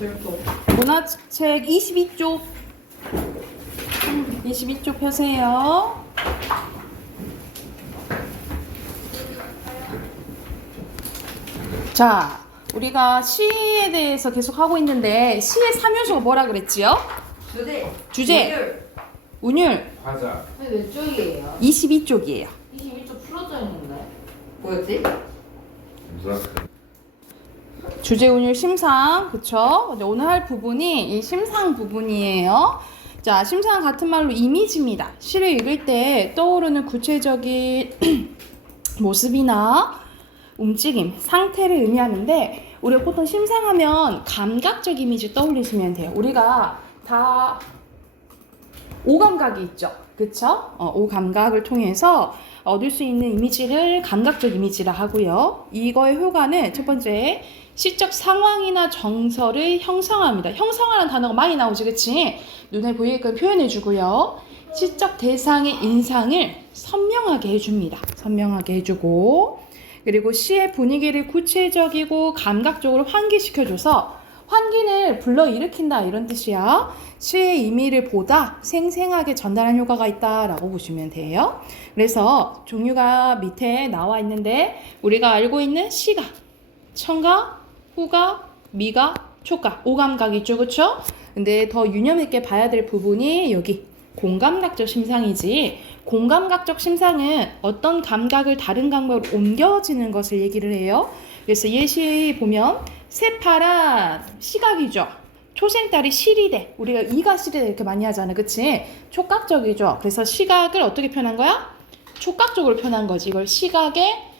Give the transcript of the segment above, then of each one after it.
문화책 22쪽 22쪽 펴세요. 자, 우리가 시에 대해서 계속 하고 있는데 시의 3요소가 뭐라 그랬지요? 주제, 운율. 과자. 몇 쪽이에요? 22쪽이에요. 22쪽 풀어져 있는데. 뭐였지? 주제, 운율, 심상. 그쵸? 근데 오늘 할 부분이 이 심상 부분이에요. 자, 심상은 같은 말로 이미지입니다. 시를 읽을 때 떠오르는 구체적인 모습이나 움직임, 상태를 의미하는데 우리가 보통 심상하면 감각적 이미지 떠올리시면 돼요. 우리가 다 오감각이 있죠. 그쵸? 오감각을 통해서 얻을 수 있는 이미지를 감각적 이미지라 하고요. 이거의 효과는 첫 번째, 시적 상황이나 정서를 형성합니다. 형성하는 단어가 많이 나오지, 그치? 눈에 보이게끔 표현해주고요. 시적 대상의 인상을 선명하게 해줍니다. 선명하게 해주고, 그리고 시의 분위기를 구체적이고 감각적으로 환기시켜줘서 환기를 불러일으킨다, 이런 뜻이야. 시의 의미를 보다 생생하게 전달하는 효과가 있다라고 보시면 돼요. 그래서 종류가 밑에 나와 있는데 우리가 알고 있는 시각, 청각, 후각, 미각, 촉각, 오감각이 있죠, 그쵸? 근데 더 유념 있게 봐야 될 부분이 여기 공감각적 심상이지. 공감각적 심상은 어떤 감각을 다른 감각으로 옮겨지는 것을 얘기를 해요. 그래서 예시 보면 새파란 시각이죠. 초생딸이 시리대. 우리가 이가 시리대 이렇게 많이 하잖아, 그치? 촉각적이죠. 그래서 시각을 어떻게 표현한 거야? 촉각적으로 표현한 거지. 이걸 시각의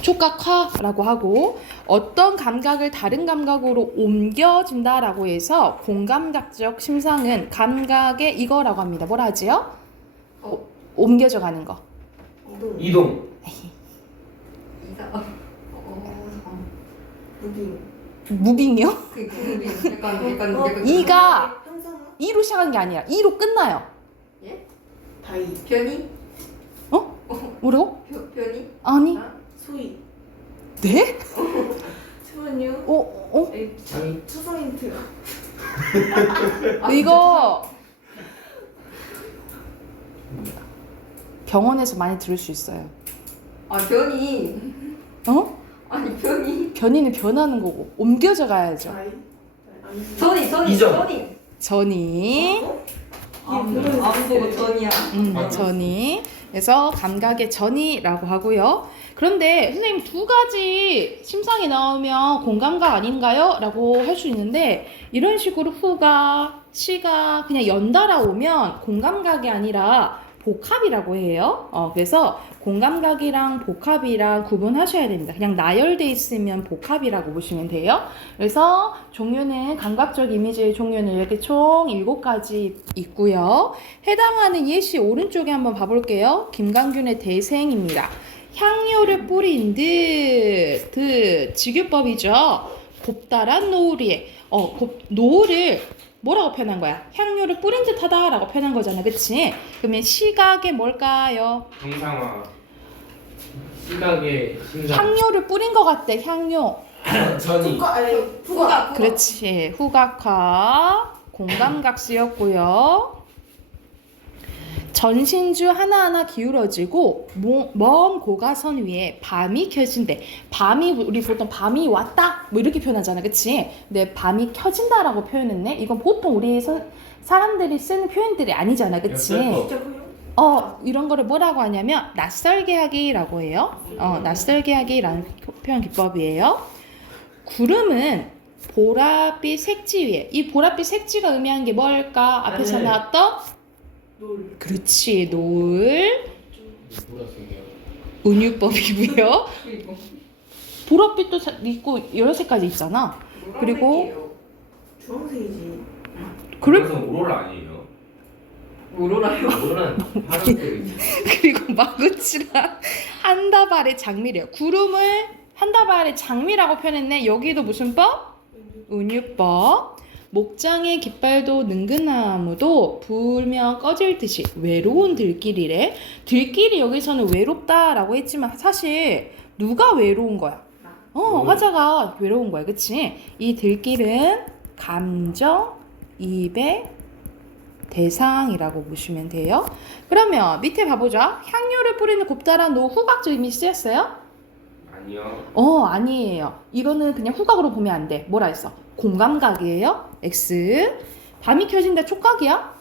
촉각화라고 하고, 어떤 감각을 다른 감각으로 옮겨진다라고 해서 공감각적 심상은 감각의 이거라고 합니다. 뭐라 하지요? 옮겨져 가는 거. 이동. 잠깐. 무빙이요? 약간 이가 이로 시작한 게 아니라 이로 끝나요. 예? 다이 변이? 뭐라고? 변이? 아니. 소희 네? 잠깐만요. 아니. 초성 힌트. 이거 병원에서 많이 들을 수 있어요. 변이. 아니 변이. 변이는 변하는 거고 옮겨져 가야죠. 다이 전이. 이전. 전이. 아무도 전이야. 전이. 그래서 감각의 전이라고 하고요. 그런데 선생님 두 가지 심상이 나오면 공감각 아닌가요? 라고 할 수 있는데 이런 식으로 후가, 시가 그냥 연달아 오면 공감각이 아니라 복합이라고 해요. 그래서 공감각이랑 복합이랑 구분하셔야 됩니다. 그냥 나열돼 있으면 복합이라고 보시면 돼요. 그래서 종류는 감각적 이미지의 종류는 이렇게 총 7가지 있고요. 해당하는 예시 오른쪽에 한번 봐볼게요. 김강균의 대생입니다. 향료를 뿌린 듯 직유법이죠. 곱다란 노을이에 노을을 뭐라고 표현한 거야? 향료를 뿌린 듯하다 라고 표현한 거잖아, 그치? 그러면 시각의 뭘까요? 정상화. 시각의 심상. 향료를 뿌린 것 같대, 향료. 전이. 후각. 그렇지, 후각화. 공감각 쓰였고요. 전신주 하나하나 기울어지고 먼 고가선 위에 밤이 켜진대. 밤이 우리 보통 밤이 왔다 뭐 이렇게 표현하잖아, 그치? 근데 밤이 켜진다라고 표현했네. 이건 보통 우리 사람들이 쓰는 표현들이 아니잖아, 그치? 이런 거를 뭐라고 하냐면 낯설게 하기라고 해요. 낯설게 하기라는 표현 기법이에요. 구름은 보랏빛 색지 위에. 이 보랏빛 색지가 의미하는 게 뭘까? 앞에서 나왔던 그렇지, 노을. 은유법이고요. 보랏빛도 있고 여러 색까지 있잖아. 그리고 주황색이지. 그래서 오로라 아니에요? 오로라요. 오로라는 파란색이지. 그리고 마구치랑 한다발의 장미래요. 구름을 한다발의 장미라고 표현했네. 여기도 무슨 법? 은유법. 목장의 깃발도 능근나무도 불면 꺼질 듯이 외로운 들길이래. 들길이 여기서는 외롭다라고 했지만 사실 누가 외로운 거야? 화자가 외로운 거야. 그치? 이 들길은 감정, 이입의 대상이라고 보시면 돼요. 그러면 밑에 봐보자. 향료를 뿌리는 곱다란 노 후각적 이미 쓰였어요? 아니요. 아니에요. 이거는 그냥 후각으로 보면 안 돼. 뭐라 했어? 공감각이에요. X. 밤이 켜진다 촉각이야?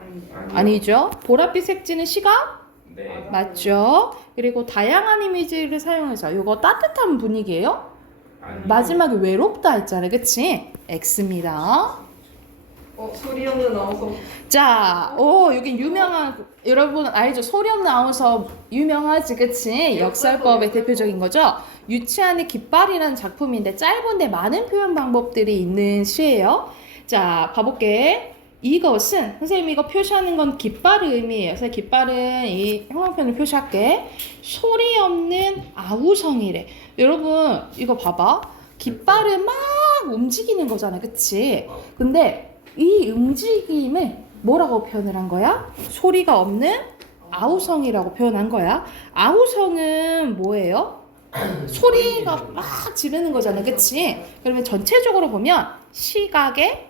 아니요. 아니죠. 보랏빛 색지는 시각? 네. 맞죠. 그리고 다양한 이미지를 사용해서 이거 따뜻한 분위기예요. 아니요. 마지막에 외롭다 했잖아요. 그치? X입니다. 소리 없는 나와서. 자, 여기 유명한, 여러분 알죠? 소리 없는 아나운서 유명하지, 그치? 역설법의 대표적인 거죠? 유치한의 깃발이라는 작품인데 짧은데 많은 표현 방법들이 있는 시예요. 자, 봐볼게. 이것은, 선생님이 이거 표시하는 건 깃발의 의미예요. 그래서 깃발은 이 형광펜을 표시할게. 소리 없는 아우성이래. 여러분, 이거 봐봐. 깃발은 막 움직이는 거잖아, 그치? 근데 이 움직임을 뭐라고 표현을 한 거야? 소리가 없는 아우성이라고 표현한 거야. 아우성은 뭐예요? 소리가 막 지르는 거잖아, 그치? 그러면 전체적으로 보면 시각의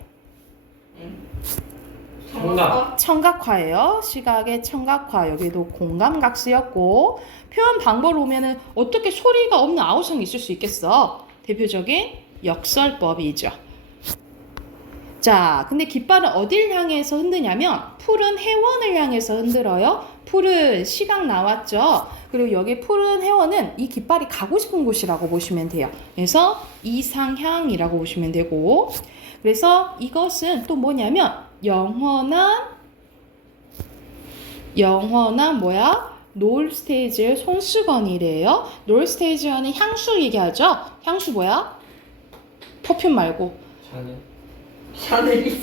청각. 청각화예요. 시각의 청각화. 여기도 공감각 쓰였고, 표현 방법을 보면은 어떻게 소리가 없는 아우성이 있을 수 있겠어? 대표적인 역설법이죠. 자, 근데 깃발은 어딜 향해서 흔드냐면 푸른 해원을 향해서 흔들어요. 푸른 시각 나왔죠. 그리고 여기 푸른 해원은 이 깃발이 가고 싶은 곳이라고 보시면 돼요. 그래서 이상향이라고 보시면 되고, 그래서 이것은 또 뭐냐면 영원한 뭐야? 놀스테이지의 손수건이래요. 놀스테이지어는 향수 얘기하죠. 향수 뭐야? 퍼퓸 말고 샤넬. 샤넬이.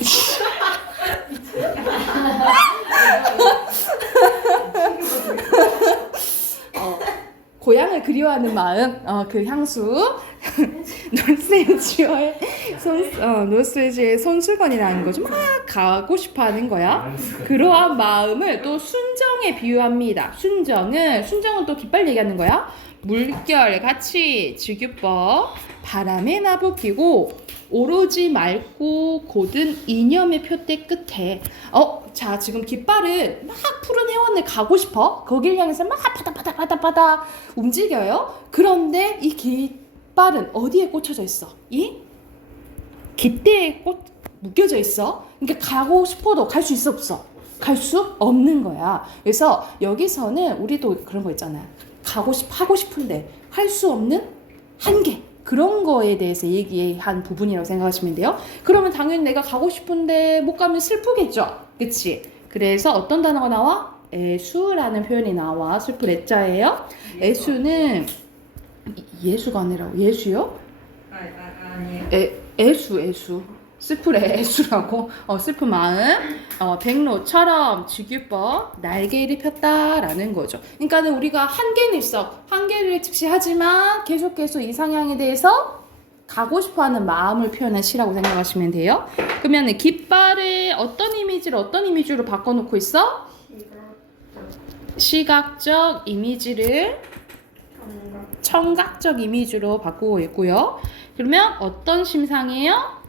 고향을 그리워하는 마음, 그 향수. 놀스테이지의 손수건이라는 거죠. 막 가고 싶어 하는 거야. 그러한 마음을 또 순정에 비유합니다. 순정은 또 깃발 얘기하는 거야. 물결 같이 지규법, 바람에 나부끼고 오로지 맑고 고든 이념의 표대 끝에 자 지금 깃발은 막 푸른 해원을 가고 싶어. 거길 향해서 막 바닥바닥 움직여요. 그런데 이 깃발은 어디에 꽂혀져 있어? 이 깃대에 묶여져 있어. 그러니까 가고 싶어도 갈 수 있어 없어? 갈 수 없는 거야. 그래서 여기서는 우리도 그런 거 있잖아요. 하고 싶은데 할 수 없는 한계. 그런 거에 대해서 얘기한 부분이라고 생각하시면 돼요. 그러면 당연히 내가 가고 싶은데 못 가면 슬프겠죠. 그치? 그래서 어떤 단어가 나와? 애수라는 표현이 나와. 슬플 애자예요. 애수는 예수가 아니라고. 예수요? 아니에요. 애수. 슬플의 애수라고. 슬픈 마음. 백로처럼 지규법 날개를 폈다라는 거죠. 그러니까는 우리가 한계는 있어. 한계를 직시하지만 계속해서 이상향에 대해서 가고 싶어하는 마음을 표현한 시라고 생각하시면 돼요. 그러면 깃발을 어떤 이미지로 바꿔놓고 있어? 시각적 이미지를 청각적 이미지로 바꾸고 있고요. 그러면 어떤 심상이에요?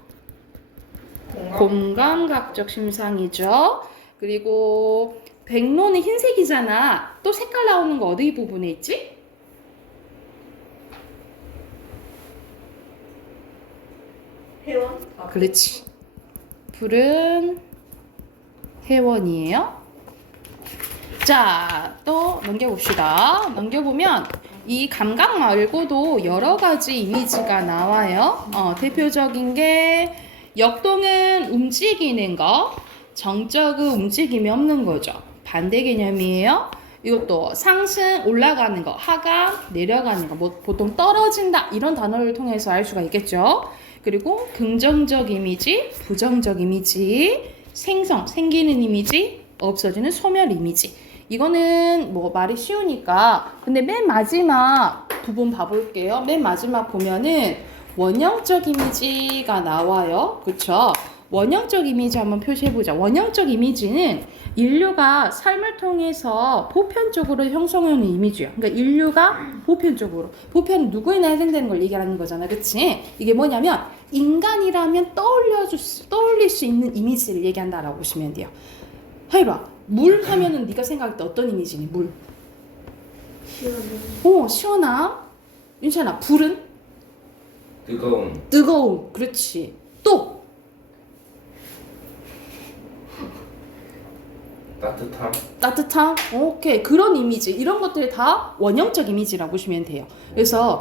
공감각적 심상이죠. 그리고 백로는 흰색이잖아. 또 색깔 나오는 거 어디 부분에 있지? 회원? 그렇지. 푸른 해원이에요. 자, 또 넘겨봅시다. 넘겨보면 이 감각 말고도 여러 가지 이미지가 나와요. 대표적인 게 역동은 움직이는 거, 정적은 움직임이 없는 거죠. 반대 개념이에요. 이것도 상승 올라가는 거, 하강 내려가는 거, 뭐 보통 떨어진다 이런 단어를 통해서 알 수가 있겠죠. 그리고 긍정적 이미지, 부정적 이미지, 생기는 이미지, 없어지는 소멸 이미지. 이거는 뭐 말이 쉬우니까. 근데 맨 마지막 부분 봐볼게요. 맨 마지막 보면은 원형적 이미지가 나와요. 그쵸? 원형적 이미지 한번 표시해보자. 원형적 이미지는 인류가 삶을 통해서 보편적으로 형성하는 이미지야. 그러니까 인류가 보편적으로. 보편은 누구에나 해당되는 걸 얘기하는 거잖아. 그치? 이게 뭐냐면 인간이라면 떠올릴 수 있는 이미지를 얘기한다라고 보시면 돼요. 해봐. 물 하면은 네가 생각할 때 어떤 이미지니? 물. 시원함. 윤찬아, 불은? 뜨거움. 그렇지. 또 따뜻함. 오케이. 그런 이미지. 이런 것들이 다 원형적 이미지라고 보시면 돼요. 그래서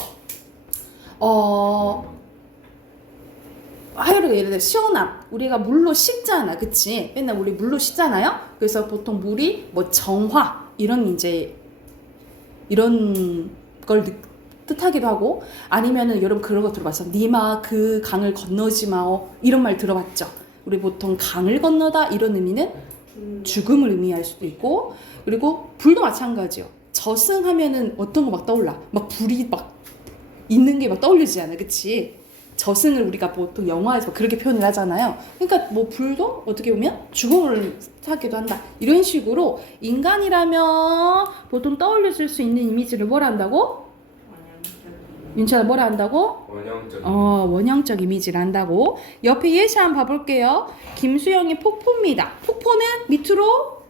하여를 예를 들어 시원함. 우리가 물로 씻잖아. 그치? 맨날 우리 물로 씻잖아요. 그래서 보통 물이 뭐 정화 이런 걸 뜻하기도 하고, 아니면은 여러분 그런 거 들어봤어. 니마 그 강을 건너지 마오. 이런 말 들어봤죠? 우리 보통 강을 건너다 이런 의미는 죽음을 의미할 수도 있고, 그리고 불도 마찬가지요. 저승하면은 어떤 거 막 떠올라. 막 불이 막 있는 게 막 떠올리지 않아. 그치? 저승을 우리가 보통 영화에서 그렇게 표현을 하잖아요. 그러니까 뭐 불도 어떻게 보면 죽음을 하기도 한다. 이런 식으로 인간이라면 보통 떠올려질 수 있는 이미지를 뭐라 한다고? 윤찬아 뭐라 한다고? 원형적 이미지를 한다고. 옆에 예시 한번 봐볼게요. 김수영의 폭포입니다. 폭포는 밑으로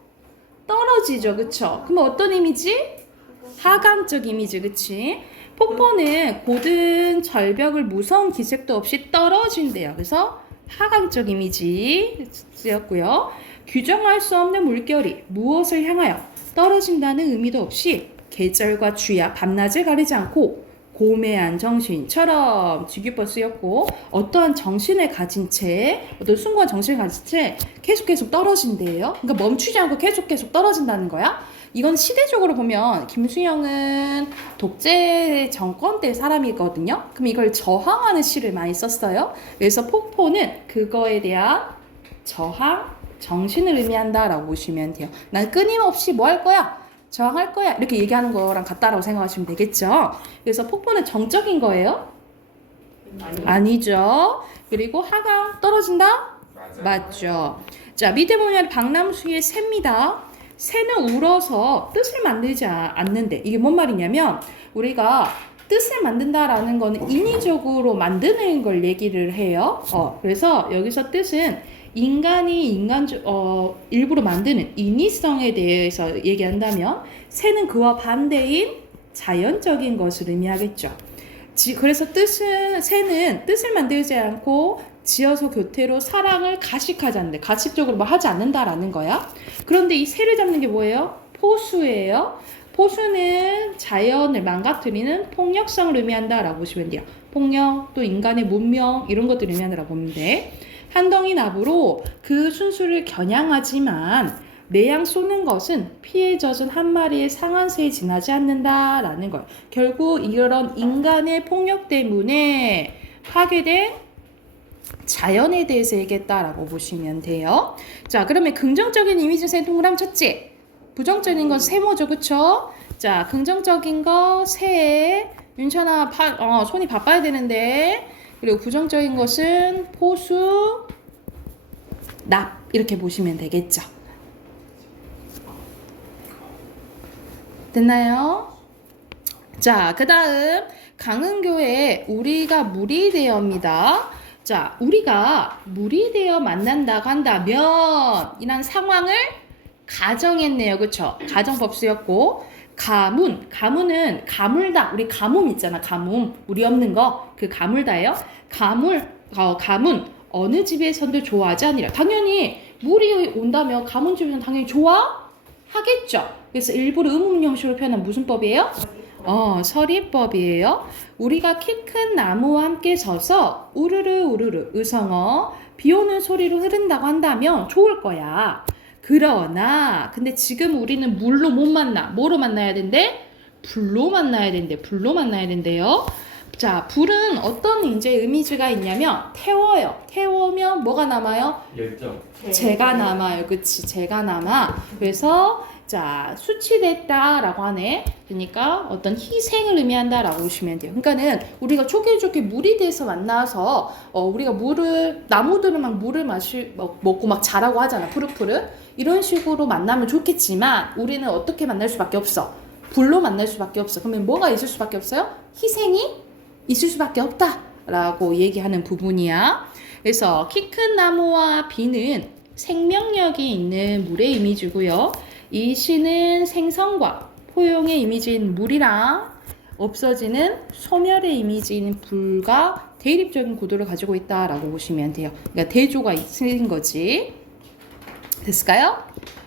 떨어지죠. 그쵸? 그럼 어떤 이미지? 하강적 이미지. 그치? 폭포는 고든 절벽을 무서운 기색도 없이 떨어진대요. 그래서 하강적 이미지 쓰였고요. 규정할 수 없는 물결이 무엇을 향하여 떨어진다는 의미도 없이 계절과 주야 밤낮을 가리지 않고 고매한 정신처럼 지규법 쓰였고, 어떠한 정신을 가진 채, 어떤 숭고한 정신을 가진 채 계속 떨어진대요. 그러니까 멈추지 않고 계속 떨어진다는 거야. 이건 시대적으로 보면 김수영은 독재 정권 때 사람이거든요. 그럼 이걸 저항하는 시를 많이 썼어요. 그래서 폭포는 그거에 대한 저항, 정신을 의미한다라고 보시면 돼요. 난 끊임없이 뭐 할 거야? 저항할 거야. 이렇게 얘기하는 거랑 같다라고 생각하시면 되겠죠. 그래서 폭포는 정적인 거예요? 아니죠. 그리고 하강 떨어진다? 맞죠. 자, 밑에 보면 박람수의 새입니다. 새는 울어서 뜻을 만들지 않는데, 이게 뭔 말이냐면 우리가 뜻을 만든다라는 거는 인위적으로 만드는 걸 얘기를 해요. 그래서 여기서 뜻은 인간이 일부러 만드는 인위성에 대해서 얘기한다면, 새는 그와 반대인 자연적인 것을 의미하겠죠. 그래서 새는 뜻을 만들지 않고 지어서 교태로 사랑을 가식하지 않는데, 가식적으로 뭐 하지 않는다라는 거야. 그런데 이 새를 잡는 게 뭐예요? 포수예요. 포수는 자연을 망가뜨리는 폭력성을 의미한다라고 보시면 돼요. 폭력, 또 인간의 문명, 이런 것들을 의미한다라고 보면 돼. 한 덩이 나무로 그 순수를 겨냥하지만 매양 쏘는 것은 피에 젖은 한 마리의 상한 새에 지나지 않는다라는 거예요. 결국 이런 인간의 폭력 때문에 파괴된 자연에 대해서 얘기했다라고 보시면 돼요. 자, 그러면 긍정적인 이미지 새 동그라미 쳤지? 부정적인 건 세모죠, 그쵸? 자, 긍정적인 거 새. 윤찬아 손이 바빠야 되는데. 그리고 부정적인 것은 포수, 납 이렇게 보시면 되겠죠. 됐나요? 자, 그 다음 강은교의 우리가 물이 되어입니다. 자, 우리가 물이 되어 만난다고 한다면 이란 상황을 가정했네요. 그쵸? 가정법 쓰였고, 가문은 가물다. 우리 가뭄 있잖아. 가뭄. 우리 없는 거. 그 가물다예요. 가문. 어느 집에서도 좋아하지 아니라. 당연히 물이 온다면 가문 집에서는 당연히 좋아하겠죠. 그래서 일부러 의문형식으로 표현한 무슨 법이에요? 서리법이에요. 우리가 키 큰 나무와 함께 서서 우르르 의성어 비 오는 소리로 흐른다고 한다면 좋을 거야. 그러나 근데 지금 우리는 물로 못 만나. 뭐로 만나야 된대? 불로 만나야 된대요. 자, 불은 어떤 이제 이미지가 있냐면 태워요. 태우면 뭐가 남아요? 열정. 재가 남아요. 그치? 재가 남아. 그래서 자, 수치됐다라고 하네. 그러니까 어떤 희생을 의미한다라고 보시면 돼요. 그러니까는 우리가 좋게 물이 돼서 만나서 우리가 나무들은 막 물을 먹고 막 자라고 하잖아. 푸르푸르. 이런 식으로 만나면 좋겠지만 우리는 어떻게 만날 수밖에 없어. 불로 만날 수밖에 없어. 그러면 뭐가 있을 수밖에 없어요? 희생이 있을 수밖에 없다라고 얘기하는 부분이야. 그래서 키 큰 나무와 비는 생명력이 있는 물의 이미지고요. 이 시는 생성과 포용의 이미지인 물이랑 없어지는 소멸의 이미지인 불과 대립적인 구도를 가지고 있다라고 보시면 돼요. 그러니까 대조가 있는 거지. 됐을까요?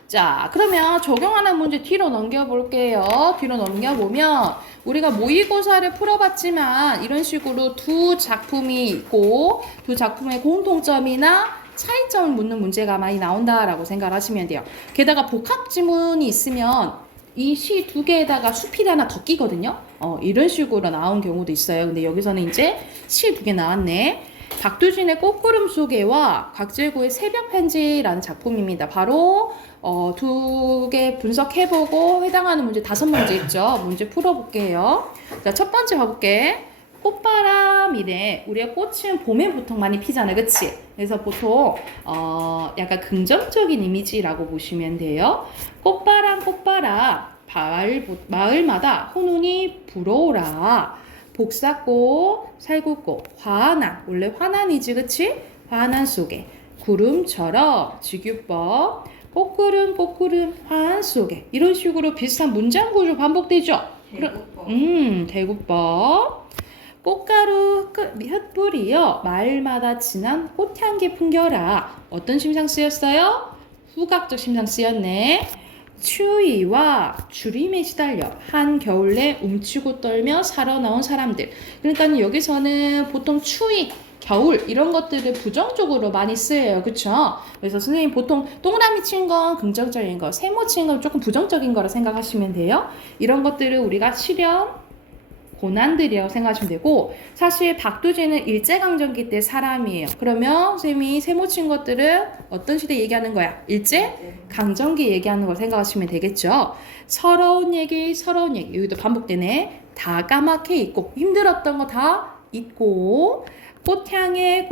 자, 그러면 적용하는 문제 뒤로 넘겨볼게요. 뒤로 넘겨보면 우리가 모의고사를 풀어봤지만 이런 식으로 두 작품이 있고 두 작품의 공통점이나 차이점을 묻는 문제가 많이 나온다라고 생각을 하시면 돼요. 게다가 복합 지문이 있으면 이 시 두 개에다가 수필이 하나 더 끼거든요. 이런 식으로 나온 경우도 있어요. 근데 여기서는 이제 시 두 개 나왔네. 박두진의 꽃구름 속에와 곽재구의 새벽편지라는 작품입니다. 바로 두 개 분석해보고 해당하는 문제 5문제 있죠. 문제 풀어볼게요. 자, 첫 번째 봐볼게. 꽃바람이래. 우리가 꽃은 봄에 보통 많이 피잖아요. 그치? 그래서 보통 약간 긍정적인 이미지라고 보시면 돼요. 꽃바람 마을마다 혼운이 불어오라. 복사꽃, 살구꽃, 화난, 원래 화난이지 그치? 화난 속에 구름처럼 지규법, 꽃구름 화한 속에 이런 식으로 비슷한 문장 구조 반복되죠? 대구법. 대구법. 꽃가루 흩뿌리여 마을마다 진한 꽃향기 풍겨라. 어떤 심상 쓰였어요? 후각적 심상 쓰였네. 추위와 주림에 시달려 한겨울에 움츠고 떨며 살아나온 사람들. 그러니까 여기서는 보통 추위, 겨울 이런 것들을 부정적으로 많이 쓰여요. 그쵸? 그래서 선생님 보통 동그라미 친 건 긍정적인 거, 세모 친 건 조금 부정적인 거라 생각하시면 돼요. 이런 것들을 우리가 시련, 고난들이라고 생각하시면 되고 사실 박두진은 일제강점기 때 사람이에요. 그러면 선생님이 세모 친 것들은 어떤 시대 얘기하는 거야? 일제강점기 얘기하는 걸 생각하시면 되겠죠. 서러운 얘기 여기도 반복되네. 다 까맣게 있고 힘들었던 거 다 잊고 꽃향에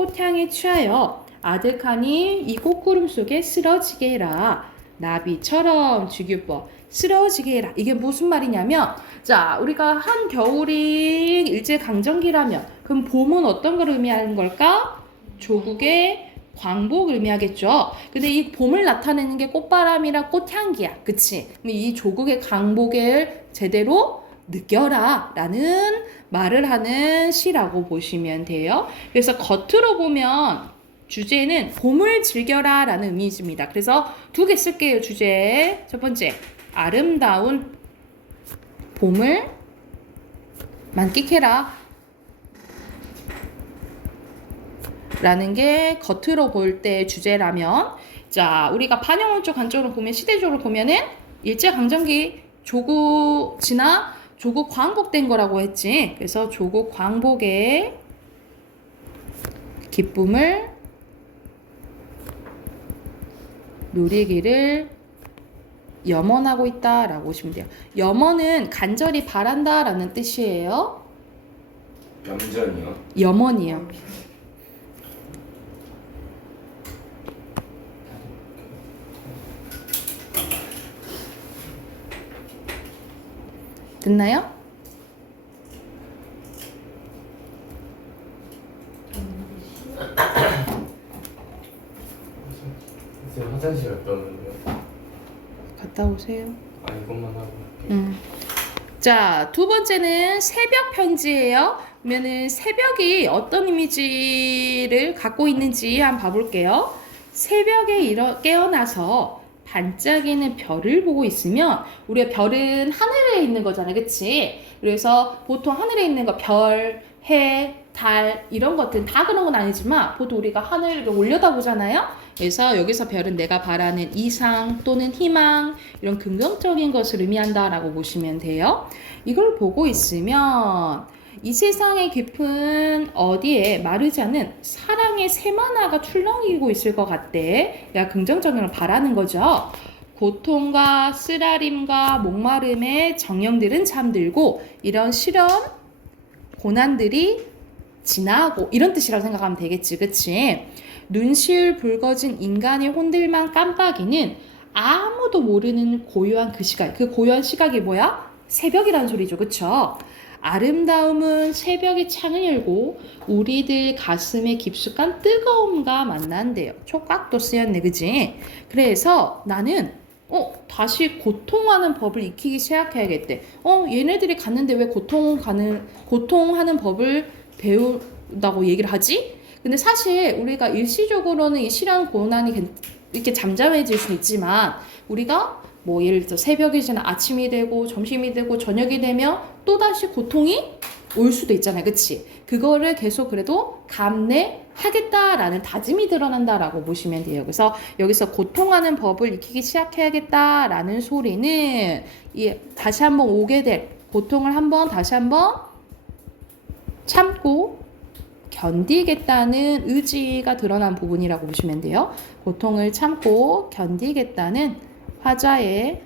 취하여 아득하니 이 꽃구름 속에 쓰러지게 해라. 나비처럼 지규법 쓰러지게 해라. 이게 무슨 말이냐면 자, 우리가 한겨울이 일제강점기라면 그럼 봄은 어떤 걸 의미하는 걸까? 조국의 광복을 의미하겠죠. 근데 이 봄을 나타내는 게 꽃바람이랑 꽃향기야. 그치? 이 조국의 광복을 제대로 느껴라 라는 말을 하는 시라고 보시면 돼요. 그래서 겉으로 보면 주제는 봄을 즐겨라 라는 의미입니다. 그래서 두 개 쓸게요. 주제 첫 번째 아름다운 봄을 만끽해라 라는 게 겉으로 볼 때 주제라면 자 우리가 반영문적 관점으로 보면 시대적으로 보면은 일제강점기 조국 지나 조국 광복된 거라고 했지. 그래서 조국 광복의 기쁨을 누리기를 염원하고 있다라고 보시면 돼요. 염원은 간절히 바란다라는 뜻이에요. 염전이요. 염원이요. 됐나요? 선생님 화장실 갔다 오는데요. 갔다 오세요. 이것만 하고 갈게요. 자, 두 번째는 새벽 편지예요. 그러면은 새벽이 어떤 이미지를 갖고 있는지 한번 봐볼게요. 새벽에 깨어나서 반짝이는 별을 보고 있으면 우리가 별은 하늘에 있는 거잖아요. 그치? 그래서 보통 하늘에 있는 거 별, 해, 달 이런 것들 다 그런 건 아니지만 보통 우리가 하늘을 올려다보잖아요. 그래서 여기서 별은 내가 바라는 이상 또는 희망 이런 긍정적인 것을 의미한다라고 보시면 돼요. 이걸 보고 있으면 이 세상의 깊은 어디에 마르지 않는 사랑의 샘 하나가 출렁이고 있을 것 같대. 야 긍정적인 걸 바라는 거죠. 고통과 쓰라림과 목마름의 정령들은 잠들고 이런 시련, 고난들이 지나고 이런 뜻이라고 생각하면 되겠지, 그치? 눈시울 붉어진 인간의 혼들만 깜빡이는 아무도 모르는 고요한 그 시각. 그 고요한 시각이 뭐야? 새벽이라는 소리죠, 그쵸? 아름다움은 새벽의 창을 열고 우리들 가슴에 깊숙한 뜨거움과 만난대요. 촉각도 쓰였네, 그지? 그래서 나는 다시 고통하는 법을 익히기 시작해야겠대. 얘네들이 갔는데 왜 고통하는 법을 배운다고 얘기를 하지? 근데 사실 우리가 일시적으로는 이 시련 고난이 이렇게 잠잠해질 수 있지만 우리가 뭐 예를 들어 새벽이 지나 아침이 되고 점심이 되고 저녁이 되면 또다시 고통이 올 수도 있잖아요. 그치? 그거를 계속 그래도 감내하겠다라는 다짐이 드러난다라고 보시면 돼요. 그래서 여기서 고통하는 법을 익히기 시작해야겠다라는 소리는 다시 한번 오게 될 고통을 다시 한번 참고 견디겠다는 의지가 드러난 부분이라고 보시면 돼요. 고통을 참고 견디겠다는 화자의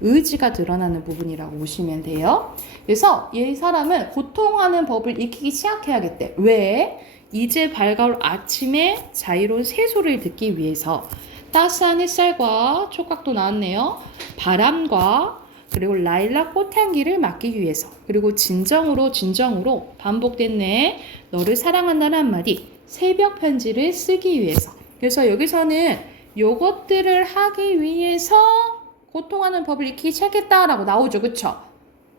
의지가 드러나는 부분이라고 보시면 돼요. 그래서 이 사람은 고통하는 법을 익히기 시작해야겠대. 왜? 이제 밝아올 아침에 자유로운 새소리를 듣기 위해서 따스한 햇살과 촉각도 나왔네요. 바람과 그리고 라일락 꽃향기를 맡기 위해서 그리고 진정으로 반복됐네. 너를 사랑한다는 한마디 새벽 편지를 쓰기 위해서. 그래서 여기서는 요것들을 하기 위해서 고통하는 법을 익히기 시작했다라고 나오죠. 그쵸?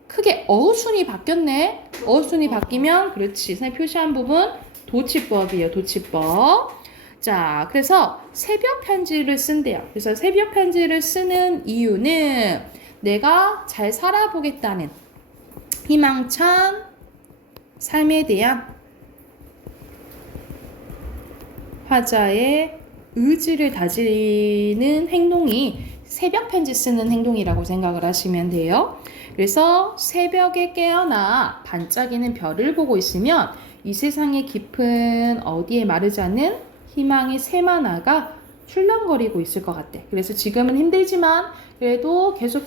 크게 어순이 바뀌었네. 어순이 바뀌면 그렇지. 선생님 표시한 부분 도치법이에요. 도치법. 자, 그래서 새벽 편지를 쓴대요. 그래서 새벽 편지를 쓰는 이유는 내가 잘 살아보겠다는 희망찬 삶에 대한 화자의 의지를 다지는 행동이 새벽 편지 쓰는 행동이라고 생각을 하시면 돼요. 그래서 새벽에 깨어나 반짝이는 별을 보고 있으면 이 세상의 깊은 어디에 마르지 않는 희망의 새만화가 출렁거리고 있을 것 같아. 그래서 지금은 힘들지만 그래도 계속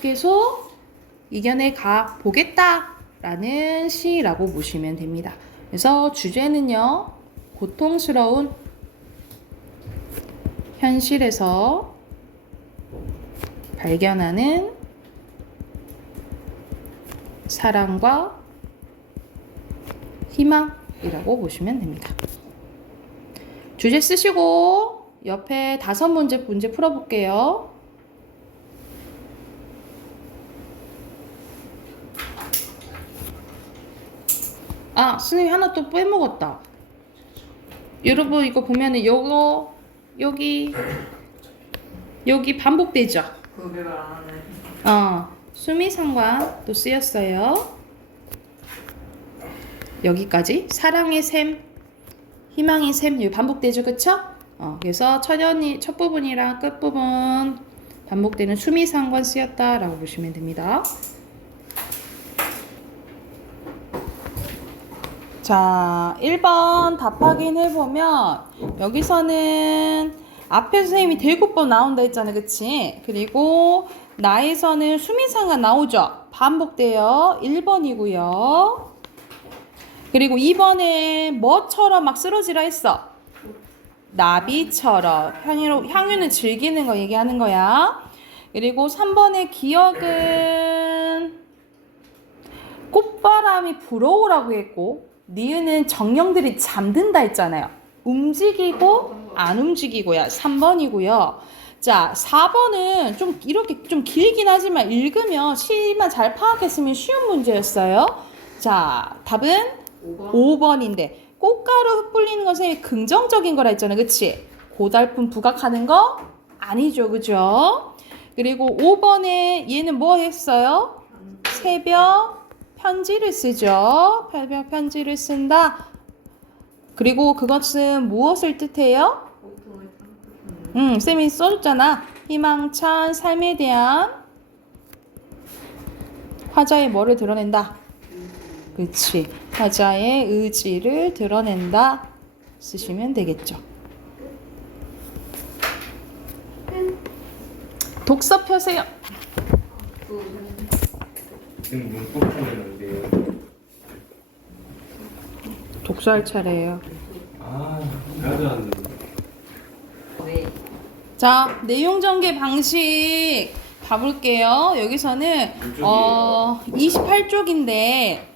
이겨내 가 보겠다라는 시라고 보시면 됩니다. 그래서 주제는요, 고통스러운 현실에서 발견하는 사랑과 희망이라고 보시면 됩니다. 주제 쓰시고 옆에 5문제 풀어볼게요. 선생님이 하나 또 빼먹었다. 여러분 이거 보면은 여기 반복되죠? 구별을 안 하네. 수미상관 또 쓰였어요. 여기까지 사랑의 샘, 희망의 샘 여기 반복되죠, 그쵸? 그래서 첫 부분이랑 끝 부분 반복되는 수미상관 쓰였다라고 보시면 됩니다. 자, 1번 답 확인해보면 여기서는 앞에 선생님이 대구법 나온다 했잖아요, 그치? 그리고 나에서는 수미상관 나오죠? 반복돼요. 1번이고요. 그리고 2번에 뭐처럼 막 쓰러지라 했어? 나비처럼. 향유는 즐기는 거 얘기하는 거야. 그리고 3번의 기억은 꽃바람이 불어오라고 했고, 니은은 정령들이 잠든다 했잖아요. 움직이고 안 움직이고야. 3번이고요. 자, 4번은 이렇게 좀 길긴 하지만 읽으면 시만 잘 파악했으면 쉬운 문제였어요. 자, 답은 5번인데 꽃가루 흩뿌리는 것은 긍정적인 거라 했잖아요. 그치? 고달픈 부각하는 거 아니죠. 그죠? 그리고 5번에 얘는 뭐 했어요? 새벽 편지를 쓰죠. 새벽 편지를 쓴다. 그리고 그것은 무엇을 뜻해요? 쌤이 써줬잖아. 희망찬 삶에 대한 화자의 뭐를 드러낸다? 그치. 화자의 의지를 드러낸다. 쓰시면 되겠죠. 독서 펴세요. 지금 문법 보면 안 돼요. 독서할 차례예요. 아, 나도 안 돼. 왜? 자, 내용 전개 방식 봐볼게요. 여기서는 28쪽인데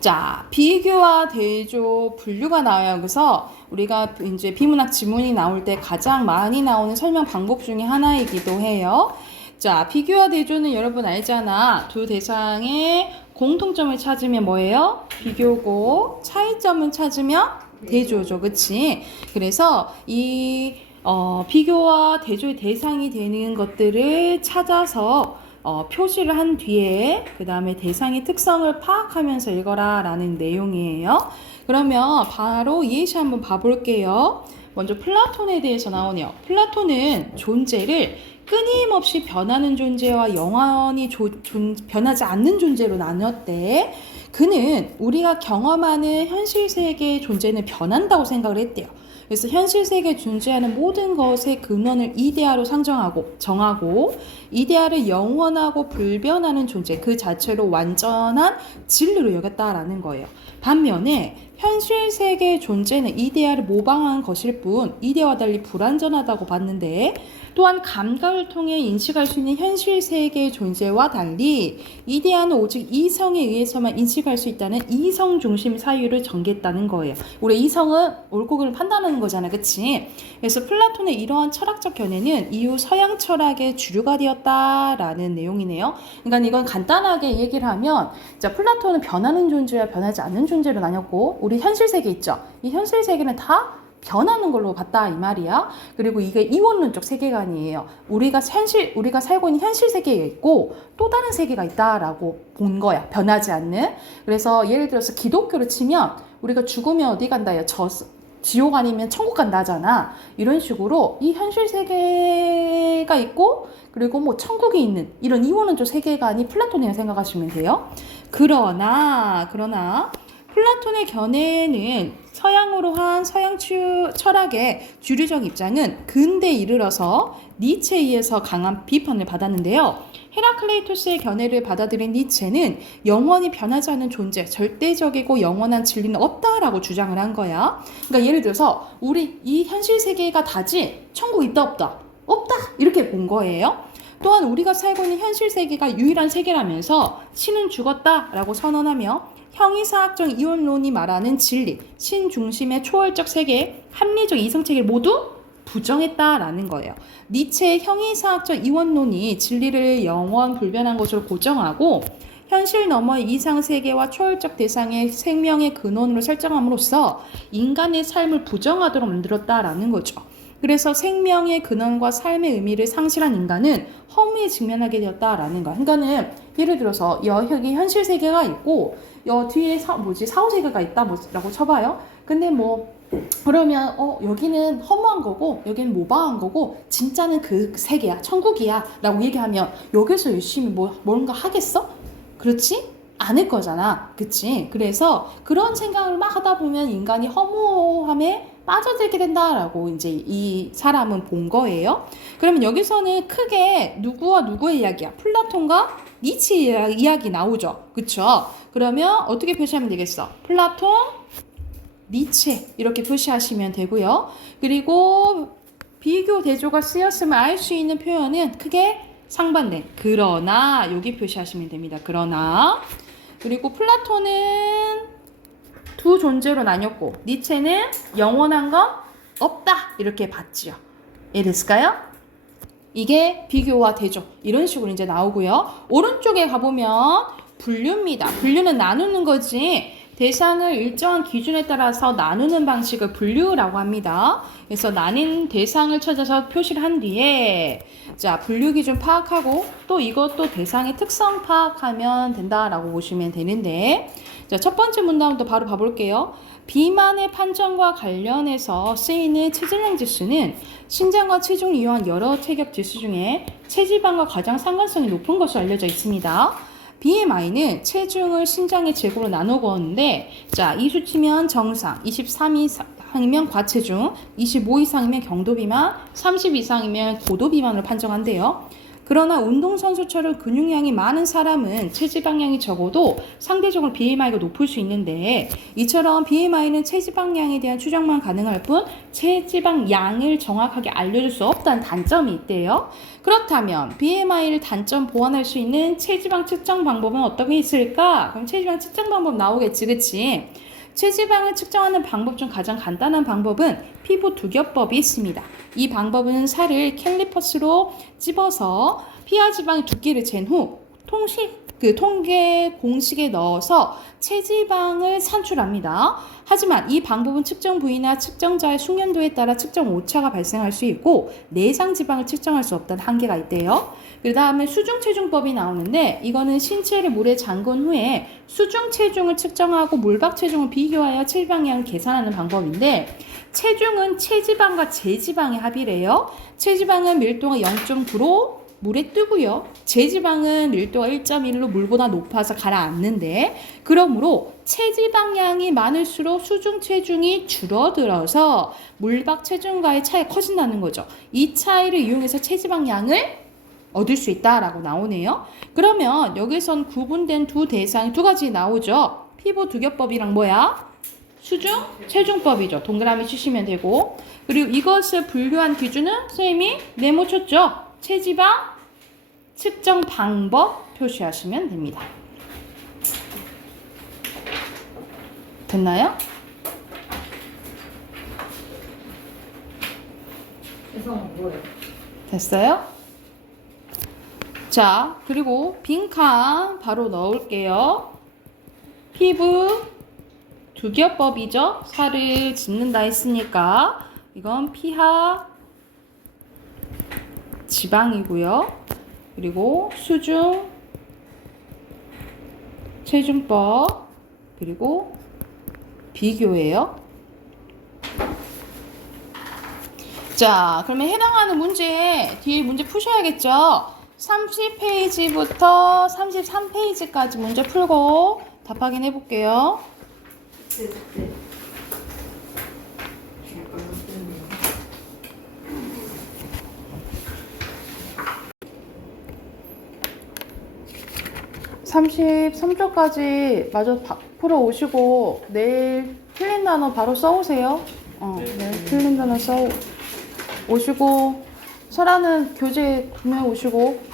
자, 비교와 대조, 분류가 나와요. 그래서 우리가 이제 비문학 지문이 나올 때 가장 많이 나오는 설명 방법 중에 하나이기도 해요. 자, 비교와 대조는 여러분 알잖아. 두 대상의 공통점을 찾으면 뭐예요? 비교고, 차이점을 찾으면 대조죠. 그치? 그래서 이 비교와 대조의 대상이 되는 것들을 찾아서 표시를 한 뒤에 그 다음에 대상의 특성을 파악하면서 읽어라 라는 내용이에요. 그러면 바로 예시 한번 봐볼게요. 먼저 플라톤에 대해서 나오네요. 플라톤은 존재를 끊임없이 변하는 존재와 영원히 변하지 않는 존재로 나눴대. 그는 우리가 경험하는 현실 세계의 존재는 변한다고 생각을 했대요. 그래서 현실 세계에 존재하는 모든 것의 근원을 이데아로 정하고 이데아를 영원하고 불변하는 존재 그 자체로 완전한 진리로 여겼다라는 거예요. 반면에 현실 세계의 존재는 이데아를 모방한 것일 뿐 이데아와 달리 불완전하다고 봤는데 또한 감각을 통해 인식할 수 있는 현실 세계의 존재와 달리 이데아는 오직 이성에 의해서만 인식할 수 있다는 이성 중심 사유를 전개했다는 거예요. 우리 이성은 옳고 그름을 판단하는 거잖아, 그치? 그래서 플라톤의 이러한 철학적 견해는 이후 서양 철학의 주류가 되었다라는 내용이네요. 그러니까 이건 간단하게 얘기를 하면 자, 플라톤은 변하는 존재와 변하지 않는 존재로 나뉘었고 우리 현실 세계 있죠? 이 현실 세계는 다 변하는 걸로 봤다 이 말이야. 그리고 이게 이원론적 세계관이에요. 우리가 살고 있는 현실 세계에 있고 또 다른 세계가 있다라고 본 거야. 변하지 않는. 그래서 예를 들어서 기독교로 치면 우리가 죽으면 어디 간다요? 지옥 아니면 천국 간다 하잖아. 이런 식으로 이 현실 세계가 있고 그리고 뭐 천국이 있는 이런 이원론적 세계관이 플라톤이라고 생각하시면 돼요. 그러나 플라톤의 견해는 서양으로 한 서양 철학의 주류적 입장은 근대에 이르러서 니체에 의해서 강한 비판을 받았는데요. 헤라클레이토스의 견해를 받아들인 니체는 영원히 변하지 않는 존재, 절대적이고 영원한 진리는 없다라고 주장을 한 거야. 그러니까 예를 들어서 우리 이 현실 세계가 다지 천국 있다 없다? 없다! 이렇게 본 거예요. 또한 우리가 살고 있는 현실 세계가 유일한 세계라면서 신은 죽었다라고 선언하며 형이사학적 이원론이 말하는 진리, 신 중심의 초월적 세계, 합리적 이성체계를 모두 부정했다라는 거예요. 니체의 형이사학적 이원론이 진리를 영원 불변한 것으로 고정하고 현실 너머의 이상세계와 초월적 대상의 생명의 근원으로 설정함으로써 인간의 삶을 부정하도록 만들었다라는 거죠. 그래서 생명의 근원과 삶의 의미를 상실한 인간은 허무에 직면하게 되었다라는 거야. 그러니까는 예를 들어서 여기 현실 세계가 있고 뒤에 사후세계가 있다라고 쳐봐요. 근데 그러면 여기는 허무한 거고 여기는 모방한 거고 진짜는 그 세계야, 천국이야 라고 얘기하면 여기서 열심히 뭔가 하겠어? 그렇지? 않을 거잖아. 그치? 그래서 그런 생각을 막 하다 보면 인간이 허무함에 빠져들게 된다라고 이제 이 사람은 본 거예요. 그러면 여기서는 크게 누구와 누구의 이야기야? 플라톤과 니체의 이야기 나오죠. 그쵸? 그러면 어떻게 표시하면 되겠어? 플라톤, 니체 이렇게 표시하시면 되고요. 그리고 비교 대조가 쓰였음을 알 수 있는 표현은 크게 상반된 그러나 여기 표시하시면 됩니다. 그러나 그리고 플라톤은 두 존재로 나뉘었고 니체는 영원한 건 없다 이렇게 봤지요. 이해됐을까요? 이게 비교와 대조 이런 식으로 이제 나오고요. 오른쪽에 가보면 분류입니다. 분류는 나누는 거지 대상을 일정한 기준에 따라서 나누는 방식을 분류라고 합니다. 그래서 나뉜 대상을 찾아서 표시를 한 뒤에 자 분류 기준 파악하고 또 이것도 대상의 특성 파악하면 된다라고 보시면 되는데 자, 첫 번째 문단부터 바로 봐볼게요. 비만의 판정과 관련해서 쓰이는 체질량 지수는 신장과 체중을 이용한 여러 체격 지수 중에 체지방과 가장 상관성이 높은 것으로 알려져 있습니다. BMI는 체중을 신장의 제곱으로 나누고 있는데 자, 이 수치면 정상, 23이 이상이면 과체중, 25 이상이면 경도 비만, 30 이상이면 고도 비만을 판정한대요. 그러나 운동선수처럼 근육량이 많은 사람은 체지방량이 적어도 상대적으로 BMI가 높을 수 있는데, 이처럼 BMI는 체지방량에 대한 추정만 가능할 뿐 체지방량을 정확하게 알려줄 수 없다는 단점이 있대요. 그렇다면 BMI를 단점 보완할 수 있는 체지방 측정 방법은 어떤 게 있을까? 그럼 체지방 측정 방법 나오겠지, 그치? 체지방을 측정하는 방법 중 가장 간단한 방법은 피부 두겹법이 있습니다. 이 방법은 살을 캘리퍼스로 찝어서 피하 지방의 두께를 잰 후 통계 공식에 넣어서 체지방을 산출합니다. 하지만 이 방법은 측정 부위나 측정자의 숙련도에 따라 측정 오차가 발생할 수 있고 내장 지방을 측정할 수 없다는 한계가 있대요. 그 다음에 수중 체중법이 나오는데, 이거는 신체를 물에 잠근 후에 수중 체중을 측정하고 물박 체중을 비교하여 체지방량을 계산하는 방법인데, 체중은 체지방과 제지방의 합이래요. 체지방은 밀도가 0.9로 물에 뜨고요. 제지방은 밀도가 1.1로 물보다 높아서 가라앉는데, 그러므로 체지방량이 많을수록 수중 체중이 줄어들어서 물박 체중과의 차이가 커진다는 거죠. 이 차이를 이용해서 체지방량을 얻을 수 있다라고 나오네요. 그러면 여기선 구분된 두 대상이 두 가지 나오죠. 피부 두겹법이랑 뭐야? 수중 체중법이죠. 동그라미 치시면 되고, 그리고 이것을 분류한 기준은 선생님이 네모쳤죠. 체지방 측정 방법 표시하시면 됩니다. 됐나요? 해성 뭐예요? 됐어요? 자, 그리고 빈칸 바로 넣을게요. 피부 두겹법이죠. 살을 짓는다 했으니까 이건 피하 지방이고요. 그리고 수중 체중법, 그리고 비교예요. 자, 그러면 해당하는 문제, 뒤에 문제 푸셔야겠죠? 30페이지부터 33페이지까지 문제 풀고 답 확인해 볼게요. 네. 33쪽까지 마저 풀어 오시고 내일 틀린 단어 바로 써오세요. 네, 틀린 단어 써 오시고, 설아는 교재 구매해 오시고.